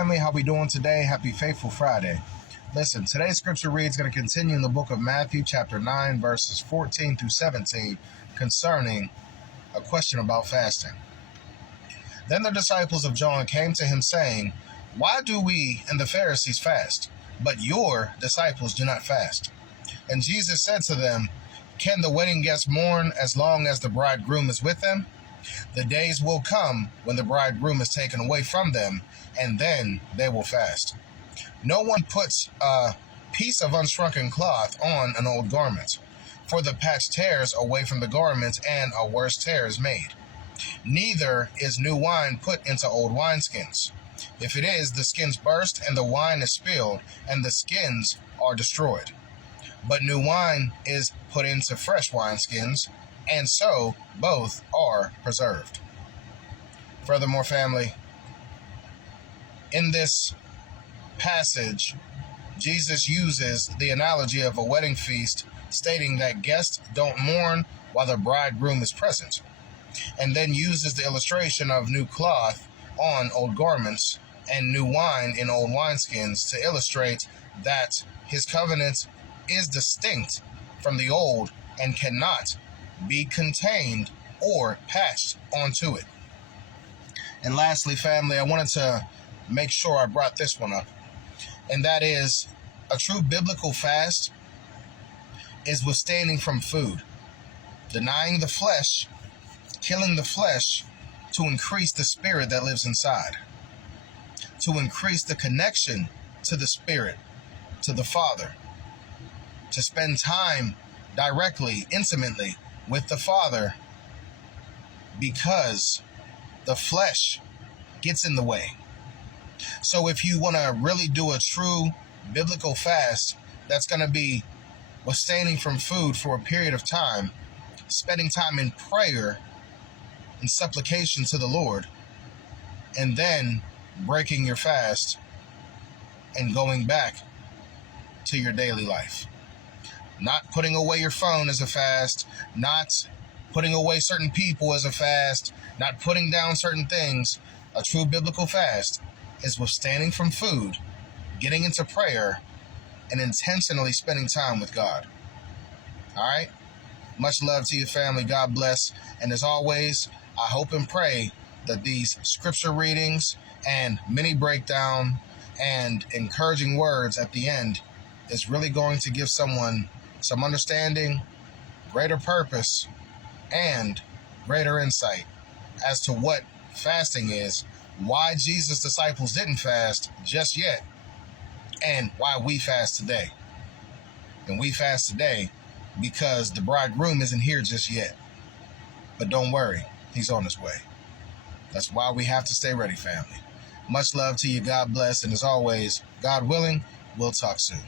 Family, how we doing today? Happy Faithful Friday. Listen, today's scripture reads going to continue in the book of Matthew chapter 9 verses 14 through 17 concerning a question about fasting. Then the disciples of John came to him saying, "Why do we and the Pharisees fast, but your disciples do not fast?" And Jesus said to them, "Can the wedding guests mourn as long as the bridegroom is with them? The days will come when the bridegroom is taken away from them, and then they will fast. No one puts a piece of unshrunken cloth on an old garment, for the patch tears away from the garment, and a worse tear is made. Neither is new wine put into old wineskins. If it is, the skins burst, and the wine is spilled, and the skins are destroyed. But new wine is put into fresh wineskins, and so both are preserved." Furthermore, family, in this passage, Jesus uses the analogy of a wedding feast, stating that guests don't mourn while the bridegroom is present, and then uses the illustration of new cloth on old garments and new wine in old wineskins to illustrate that his covenant is distinct from the old and cannot be contained or patched onto it. And lastly, family, I wanted to make sure I brought this one up, and that is a true biblical fast is withstanding from food, denying the flesh, killing the flesh to increase the spirit that lives inside, to increase the connection to the Spirit, to the Father, to spend time directly, intimately with the Father, because the flesh gets in the way. So if you want to really do a true biblical fast, that's going to be withstanding from food for a period of time, spending time in prayer and supplication to the Lord, and then breaking your fast and going back to your daily life. Not putting away your phone as a fast, not putting away certain people as a fast, not putting down certain things. A true biblical fast is withstanding from food, getting into prayer, and intentionally spending time with God. All right? Much love to you, family. God bless. And as always, I hope and pray that these scripture readings and mini breakdown and encouraging words at the end is really going to give someone some understanding, greater purpose, and greater insight as to what fasting is, why Jesus' disciples didn't fast just yet, and why we fast today. And we fast today because the bridegroom isn't here just yet. But don't worry, he's on his way. That's why we have to stay ready, family. Much love to you. God bless. And as always, God willing, we'll talk soon.